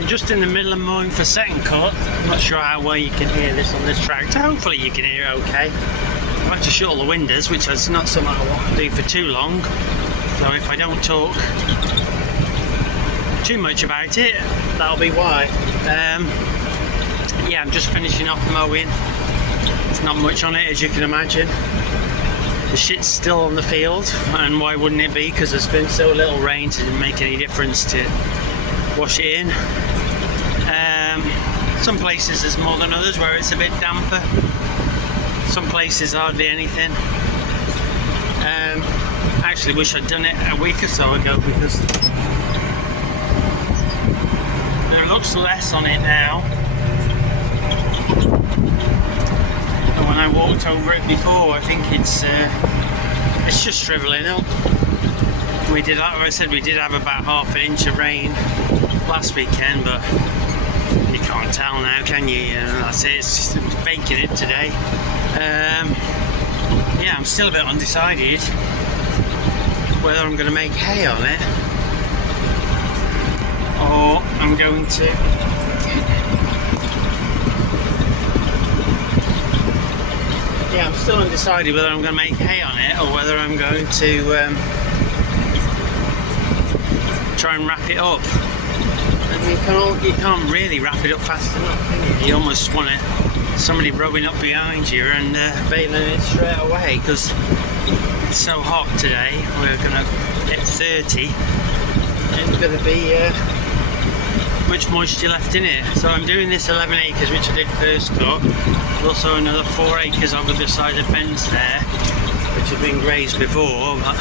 I'm just in the middle of mowing for second cut. I'm not sure how well you can hear this on this tractor. Hopefully you can hear it okay. I've had to shut all the windows, which is not something I want to do for too long. So if I don't talk too much about it, that'll be why. Yeah, I'm just finishing off mowing. There's not much on it, as you can imagine. The shit's still on the field, and why wouldn't it be? Because there's been so little rain, so it didn't make any difference to wash it in. Some places there's more than others where it's a bit damper. Some places hardly anything. Actually wish I'd done it a week or so ago, because there looks less on it now. And when I walked over it before, I think it's just shriveling up. We did, like I said, we did have about half an inch of rain last weekend, but you can't tell now, can you? That's it. It's baking it today. Yeah, I'm still a bit undecided whether I'm going to make hay on it or I'm going to I'm still undecided whether I'm going to make hay on it or whether I'm going to try and wrap it up. And you can't really wrap it up fast enough, can you? You almost want somebody rowing up behind you and bailing it straight away, because it's so hot today. We're going to get 30 and it's going to be much moisture left in it. So I'm doing this 11 acres, which I did first cut. There's also another 4 acres over the side of the fence there, which have been grazed before, but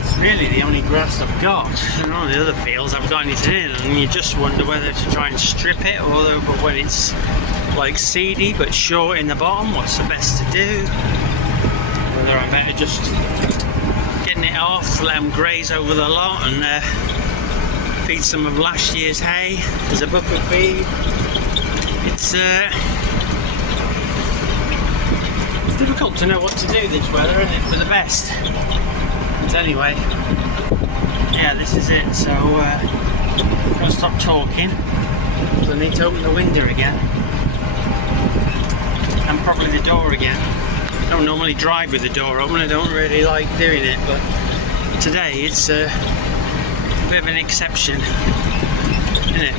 it's really the only grass I've got. And all the other fields I've got anything in, and you just wonder whether to try and strip it, or but when it's like seedy but short in the bottom, what's the best to do? Whether I better just getting it off, let them graze over the lot, and feed some of last year's hay as a bucket feed. It's difficult to know what to do this weather, isn't it, for the best? But anyway, yeah, this is it. So I'm going to stop talking, because I need to open the window again, and probably the door again. I don't normally drive with the door open, I don't really like doing it, but today it's a bit of an exception, isn't it?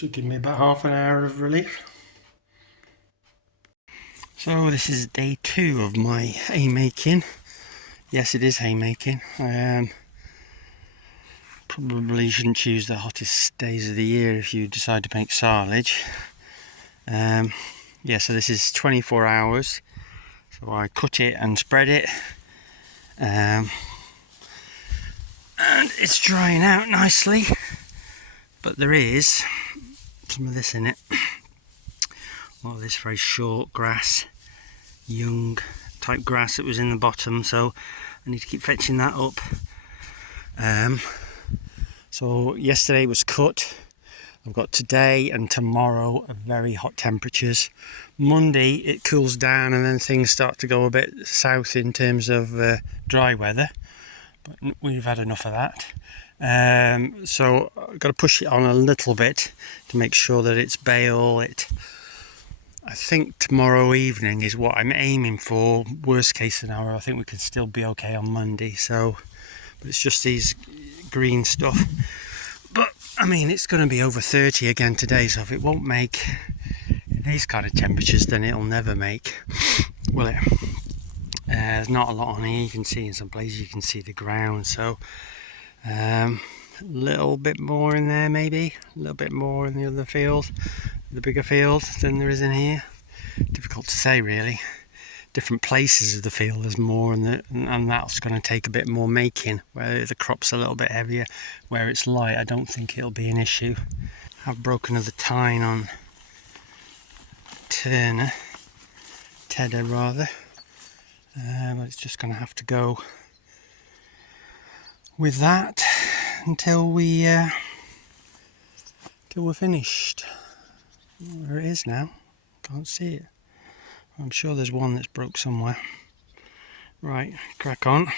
Should give me about half an hour of relief. So this is day 2 of my haymaking. Yes, it is haymaking. Probably shouldn't choose the hottest days of the year if you decide to make silage. Yeah, so this is 24 hours. So I cut it and spread it. And it's drying out nicely. But there is some of this in it. All this very short grass, young type grass that was in the bottom, so I need to keep fetching that up. So yesterday was cut. I've got today and tomorrow of very hot temperatures. Monday it cools down and then things start to go a bit south in terms of dry weather, but we've had enough of that. So I've got to push it on a little bit to make sure that it's bale. I think tomorrow evening is what I'm aiming for. Worst case scenario, I think we could still be okay on Monday. So, but it's just these green stuff. But I mean, it's going to be over 30 again today, so if it won't make these kind of temperatures, then it'll never make, will it? There's not a lot on here. You can see in some places you can see the ground, so a little bit more in there, maybe a little bit more in the other field, the bigger field, than there is in here. Difficult to say really. Different places of the field there's more, and that's going to take a bit more making. Where the crop's a little bit heavier, where it's light, I don't think it'll be an issue. I've broken another tine on Tedder rather, but it's just going to have to go with that until we're finished. Where it is now, can't see it. I'm sure there's one that's broke somewhere. Right, crack on.